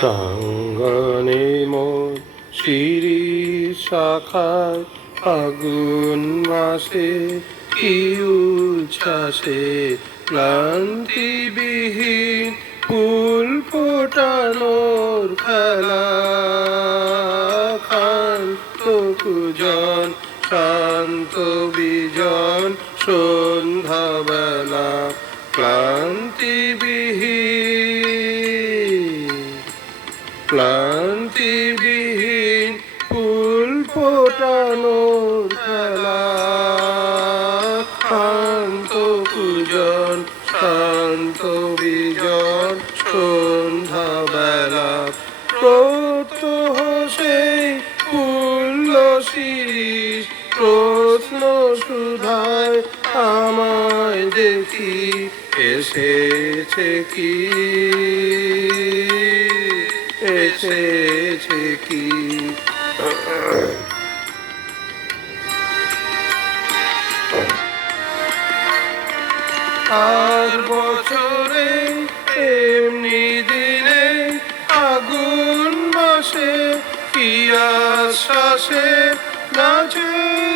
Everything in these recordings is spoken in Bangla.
প্রাঙ্গণে মোর শিরি শাখায় আগুন মাসে, কি ক্লান্তিবিহীন ফুল ফোটানোর খেলা। শান্ত কুজন, শান্ত বিজন, সন্ধ্যাবেলা ক্লান্তিবিহীন ক্লান্তিবিহীন ফুল ফোটানোর খেলা, শান্ত পূজন শান্ত বিজন, সন্ধ্যাবেলা প্রত্যহ সেই ফুল্ল শিরিষ, প্রশ্ন সুধায় আমায় দেখি, এসেছে কি? এসেছে কি? আর বছরে এমনি দিনে আগুন মাসে কি আশ্বাসে নাচের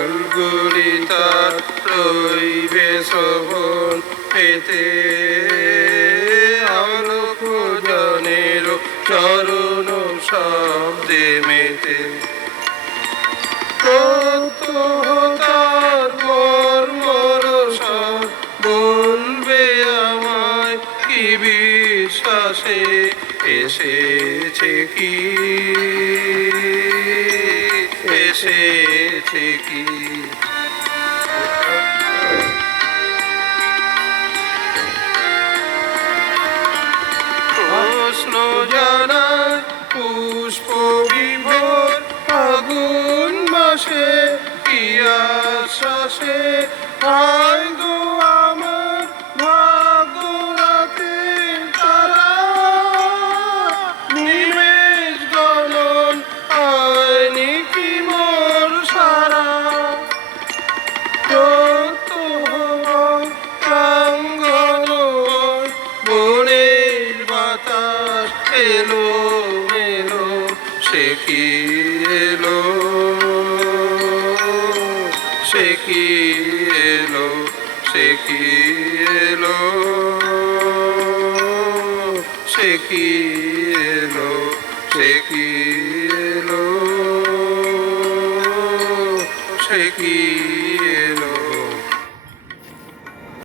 ডালগুলি তার রইবে শোভন পেতে। আলোক জনের চরণ শব্দে মেতে। তার মর্মর বলবে আমায় বিশ্বাসে এসেছে কি? এসেছে কি? পুষ্প আগুন মাসে পিয়া আশ্বাসে আয় সে কি এলো? সে কি এলো?